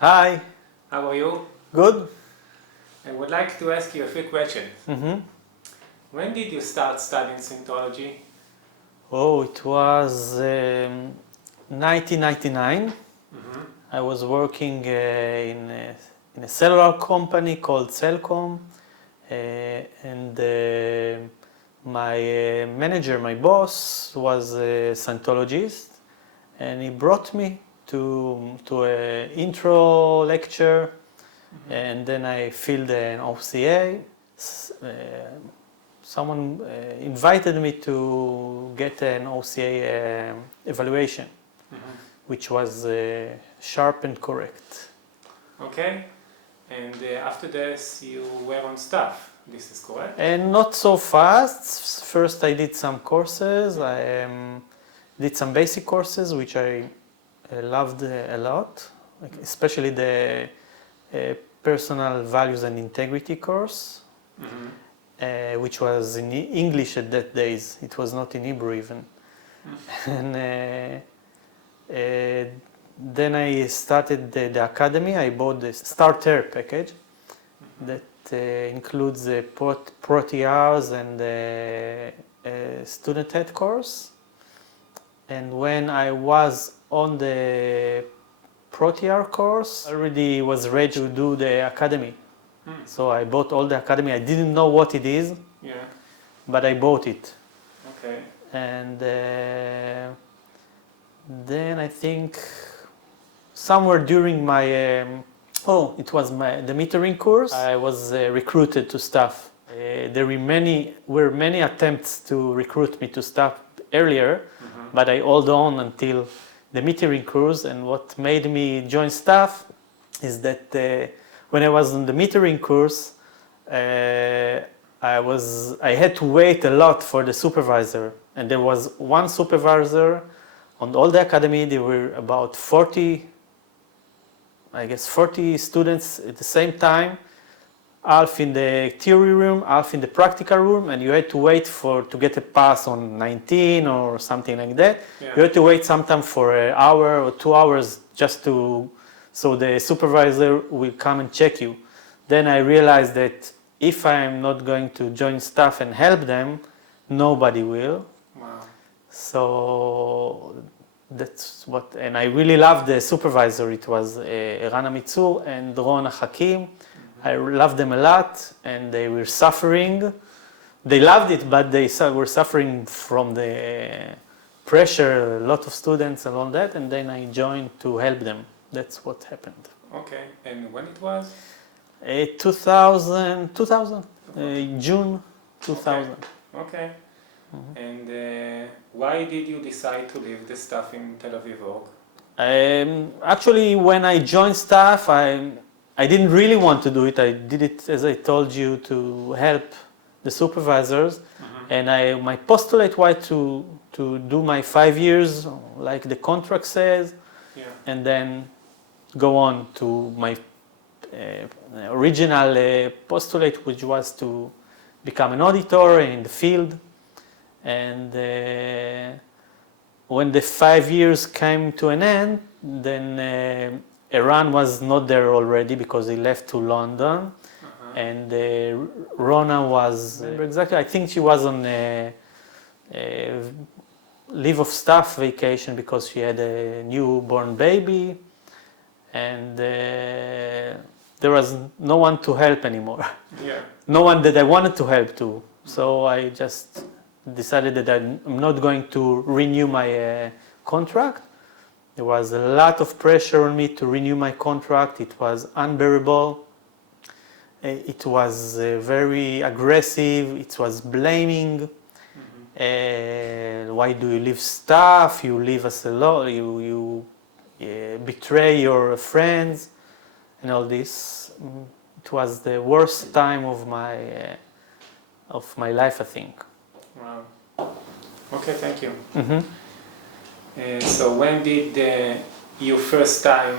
Hi, How are you? good. I would like to ask you a few questions. hmm When did you start studying Scientology? Oh, it was 1999. Mm-hmm. I was working in a cellular company called Cellcom, and my manager, my boss, was a Scientologist, and he brought me to an intro lecture, and then I filled an OCA. Someone invited me to get an OCA evaluation, Mm-hmm. which was sharp and correct. Okay. And after this, you were on staff. This is correct? And not so fast. First, I did some courses. I did some basic courses, which I loved a lot, like especially the personal values and integrity course, Mm-hmm. which was in English at that days. It was not in Hebrew even. And then I started the academy. I bought the starter package that includes the Proti hours and the student head course. And when I was on the Protear course, I already was ready to do the academy. Mm. So I bought all the academy. I didn't know what it is, Yeah. but I bought it. Okay. And then I think somewhere during my it was the metering course. I was recruited to staff. There were many attempts to recruit me to staff earlier, but I held on until the metering course. And what made me join staff is that when I was on the metering course, I had to wait a lot for the supervisor, and there was one supervisor on all the academy. There were about 40 students at the same time, half in the theory room, half in the practical room, and you had to wait to get a pass on 19 or something like that. Yeah. You had to wait sometime for an hour or 2 hours so the supervisor will come and check you. Then I realized that if I'm not going to join staff and help them, nobody will. Wow. So and I really loved the supervisor. It was Rana Mitzur and Rona Hakim. I loved them a lot, and they were suffering. They loved it, but they were suffering from the pressure, a lot of students and all that, and then I joined to help them. That's what happened. Okay. And when it was? 2000, June 2000. Okay. And why did you decide to leave the staff in Tel Aviv Org? Actually, when I joined staff, I didn't really want to do it. I did it, as I told you, to help the supervisors. And my postulate was to do my 5 years, like the contract says, Yeah. and then go on to my original postulate, which was to become an auditor in the field. And when the 5 years came to an end, then Eran was not there already because he left to London. And Rona was, exactly, I think she was on a leave of staff vacation because she had a newborn baby. And there was no one to help anymore. Yeah. No one that I wanted to help to. So I just decided that I'm not going to renew my contract. There was a lot of pressure on me to renew my contract. It was unbearable. It was very aggressive. It was blaming. Why do you leave staff? You leave us alone. You betray your friends, and all this. It was the worst time of my life, I think. Wow. Okay, thank you. So when did you first time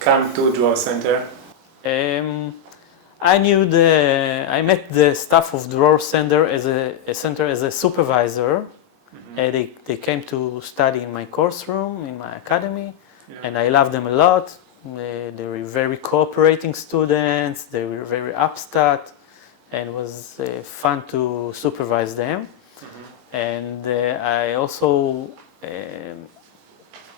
come to Dror Center? I met the staff of Dror Center as a supervisor. They came to study in my course room, in my academy, and I loved them a lot. They were very cooperating students, they were very upstart, and it was fun to supervise them. And I also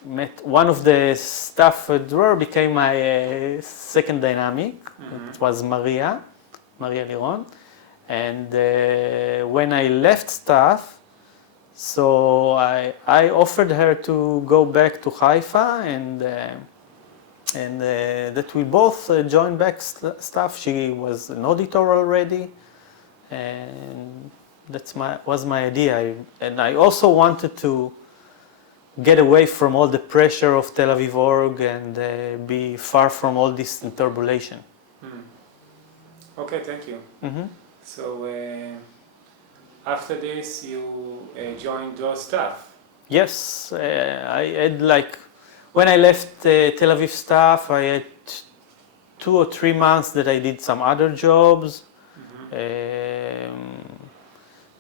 met one of the staff drawer became my second dynamic. It was Maria Liron. And when I left staff, so I offered her to go back to Haifa and that we both joined back staff. She was an auditor already, and was my idea. And I also wanted to get away from all the pressure of Tel Aviv Org and be far from all this turbulation. Okay, thank you. So after this, you joined your staff. Yes, I had when I left Tel Aviv staff, I had 2 or 3 months that I did some other jobs.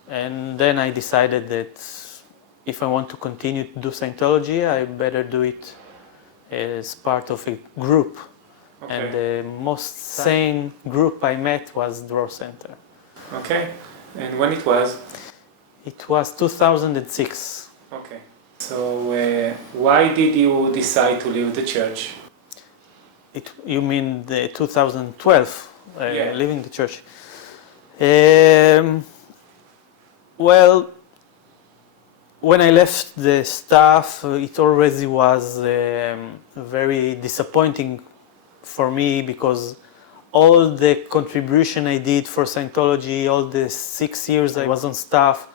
And then I decided that if I want to continue to do Scientology, I better do it as part of a group. Okay. And the most sane group I met was Dror Center. Okay. And when it was? It was 2006. Okay. So why did you decide to leave the church? You mean the 2012, yeah. Leaving the church? Well, when I left the staff, it already was very disappointing for me because all the contribution I did for Scientology, all the 6 years I was on staff,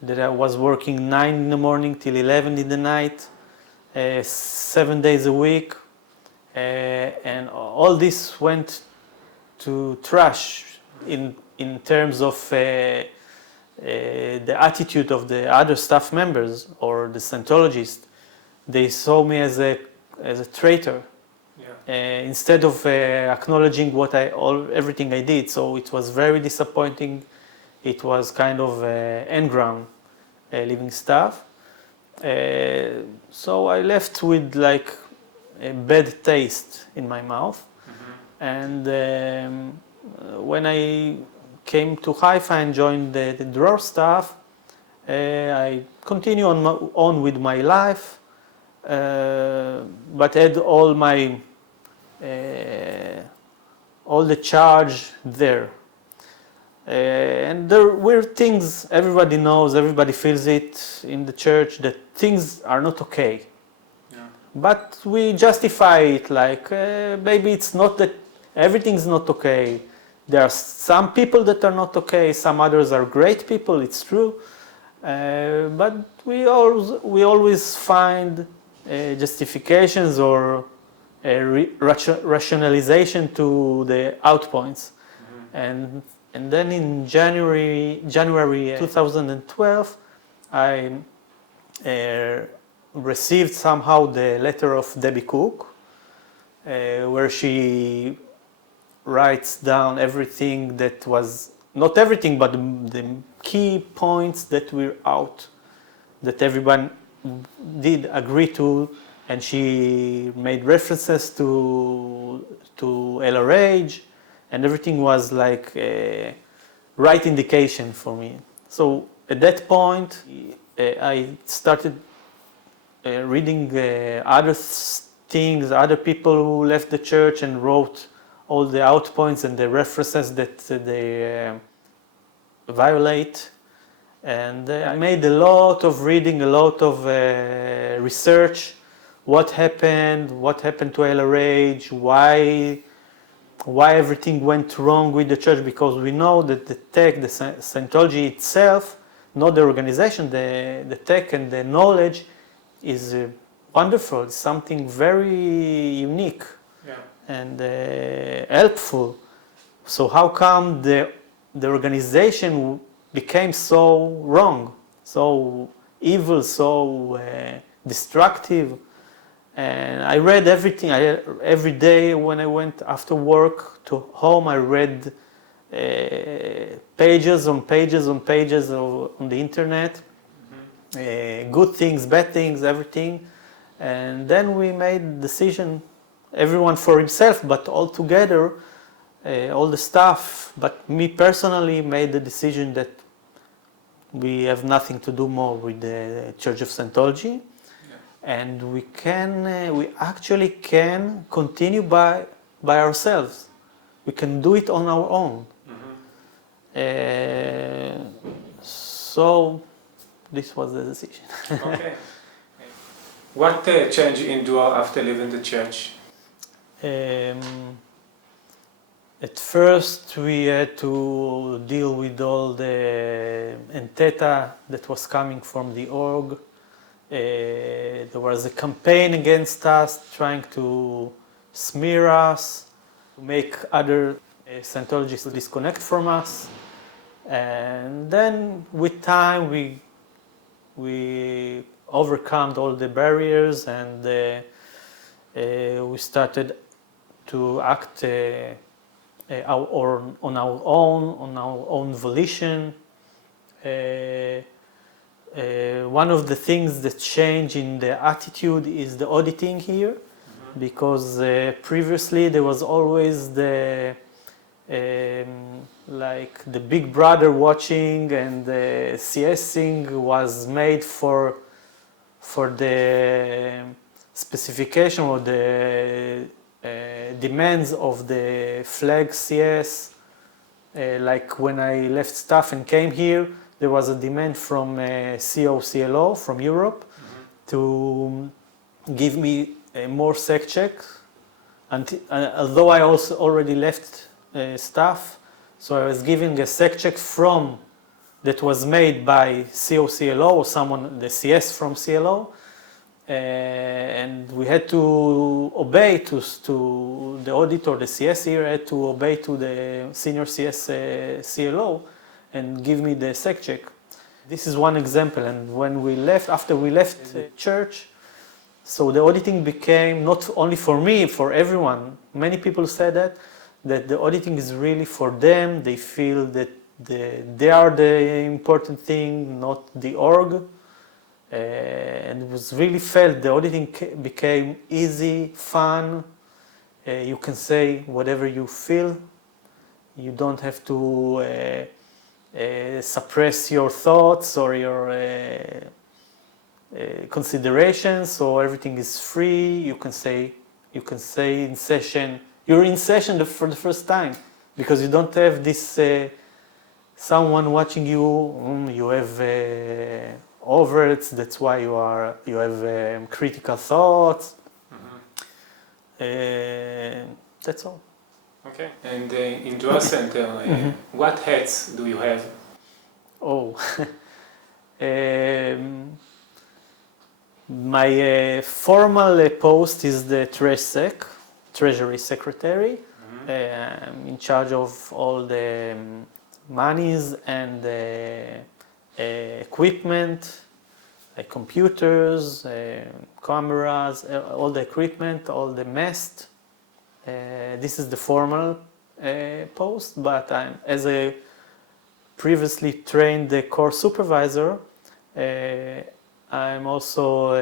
that I was working 9 in the morning till 11 in the night, 7 days a week, and all this went to trash in terms of the attitude of the other staff members or the Scientologists. They saw me as a traitor. Instead of acknowledging everything I did. So it was very disappointing. It was kind of engram leaving staff. So I left with a bad taste in my mouth. And when I came to Haifa and joined the Dror staff, I continued on with my life, but had all the charge there. And there were things, everybody knows, everybody feels it in the church, that things are not okay. Yeah. But we justify it maybe it's not that everything's not okay. There are some people that are not okay, some others are great people, it's true. But we always find justifications or rationalization to the outpoints. And then in January 2012, I received somehow the letter of Debbie Cook, where she writes down everything that was, not everything, but the key points that were out, that everyone did agree to, and she made references to LRH, and everything was like a right indication for me. So at that point, I started reading other things, other people who left the church and wrote all the outpoints and the references that they violate. And I made a lot of reading, a lot of research. What happened to LRH, why everything went wrong with the church, because we know that the tech, the Scientology itself, not the organization, the tech and the knowledge is wonderful. It's something very unique and helpful. So how come the organization became so wrong, so evil, so destructive? And I read everything. Every day when I went after work to home, I read pages on pages on pages on the internet. Good things, bad things, everything. And then we made the decision everyone for himself, but all together, all the staff. But me personally made the decision that we have nothing to do more with the Church of Scientology, and we actually can continue by ourselves. We can do it on our own. So this was the decision. Okay. What changed in Duo after leaving the church? At first, we had to deal with all the enteta that was coming from the org. There was a campaign against us, trying to smear us, to make other Scientologists disconnect from us. And then, with time, we overcome all the barriers, and we started to act on our own volition. One of the things that changed in the attitude is the auditing here, because previously there was always the like the big brother watching, and the CSing was made for the specification or the demands of the flag CS. Like when I left staff and came here, there was a demand from COCLO from Europe to give me more sec checks. Although I also already left staff, so I was giving a sec check that was made by COCLO or someone, the CS from CLO, and we had to obey to the auditor, the CS here had to obey to the senior CS CLO and give me the sec check. This is one example, and when we left, after we left the church, so the auditing became not only for me, for everyone. Many people said that the auditing is really for them. They feel that they are the important thing, not the org. And it was really felt the auditing became easy, fun. You can say whatever you feel. You don't have to suppress your thoughts or your considerations. So everything is free. You can say in session. You're in session for the first time because you don't have this someone watching you. You have overts. That's why you have critical thoughts. That's all. Okay. And in Duo Center, what hats do you have? Oh, my formal post is the Treasury Secretary. I'm in charge of all the monies and equipment, like computers, cameras, all the equipment, all the mast. This is the formal post, but as a previously trained core supervisor, I'm also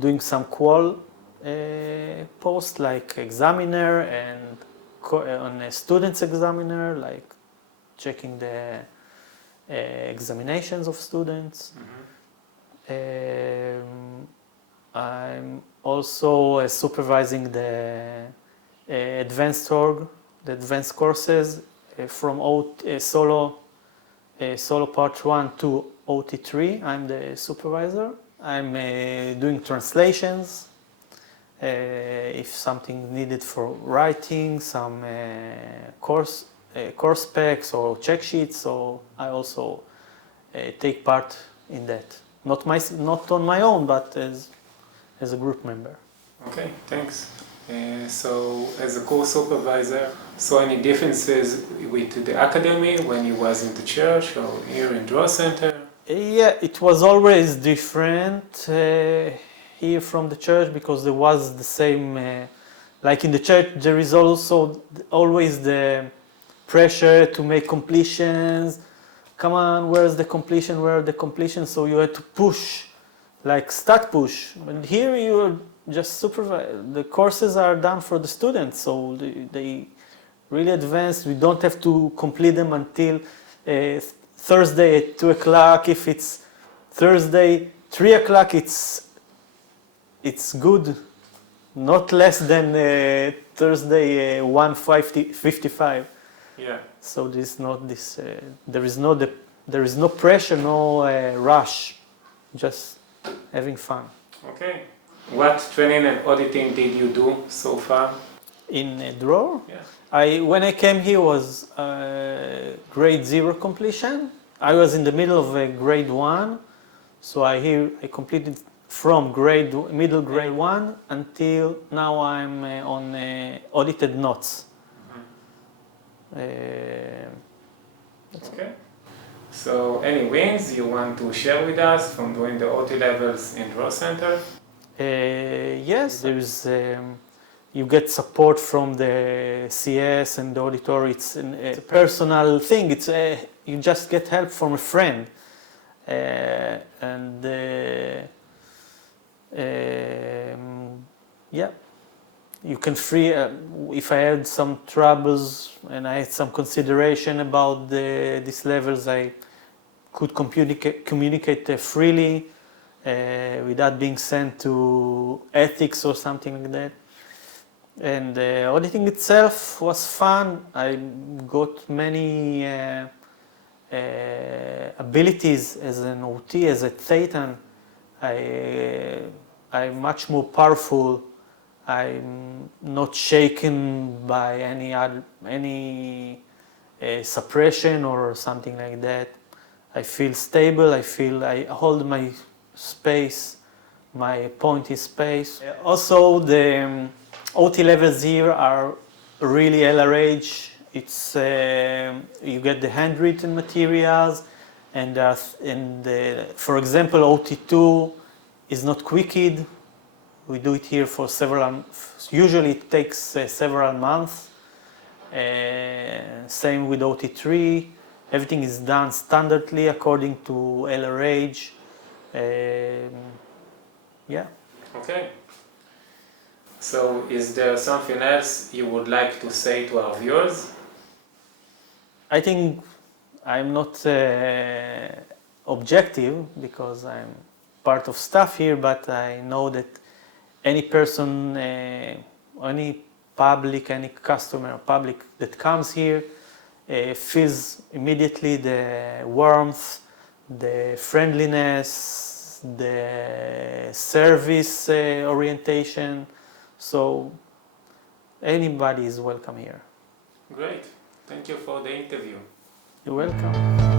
doing some qual posts like examiner and on a student's examiner, like checking the examinations of students. I'm also supervising the advanced org, the advanced courses from Solo Part 1 to OT3. I'm the supervisor. I'm doing translations. If something needed for writing, some course specs or check sheets, so I also take part in that. Not on my own, but as a group member. Okay, thanks. So, as a course supervisor, saw any differences with the academy when you was in the church or here in Duo Center? Yeah, it was always different here from the church because there was the same, like in the church there is also always the pressure to make completions. Come on, where's the completion? Where are the completions? So you had to push, like stat push. And here just supervise. The courses are done for the students, so they really advanced. We don't have to complete them until Thursday at 2 o'clock. If it's Thursday 3 o'clock, it's good. Not less than Thursday 1:55. Yeah. So this not this. There is no pressure, no rush. Just having fun. Okay. What training and auditing did you do so far? In Dror, Yeah. when I came here was grade 0 completion. I was in the middle of grade 1, so I completed from middle grade 1 until now I'm on audited notes. Okay. So any wins you want to share with us from doing the OT levels in Dror Center? Yes, there's you get support from the CS and the auditor. It's a personal thing. It's you just get help from a friend, and yeah, you can free. If I had some troubles and I had some consideration about these levels, I could communicate freely. Without being sent to ethics or something like that. And auditing itself was fun. I got many abilities as an OT, as a Thetan. I'm much more powerful. I'm not shaken by any suppression or something like that. I feel stable. I hold my space, my point is space. Also, the OT levels here are really LRH. It's you get the handwritten materials, and for example, OT2 is not quickied. We do it here for usually it takes several months. Same with OT3. Everything is done standardly according to LRH. Yeah. Okay. So is there something else you would like to say to our viewers? I think I'm not objective because I'm part of staff here, but I know that any person, any public, any customer or public that comes here feels immediately the warmth, the friendliness, the service orientation. So anybody is welcome here. Great. Thank you for the interview. You're welcome.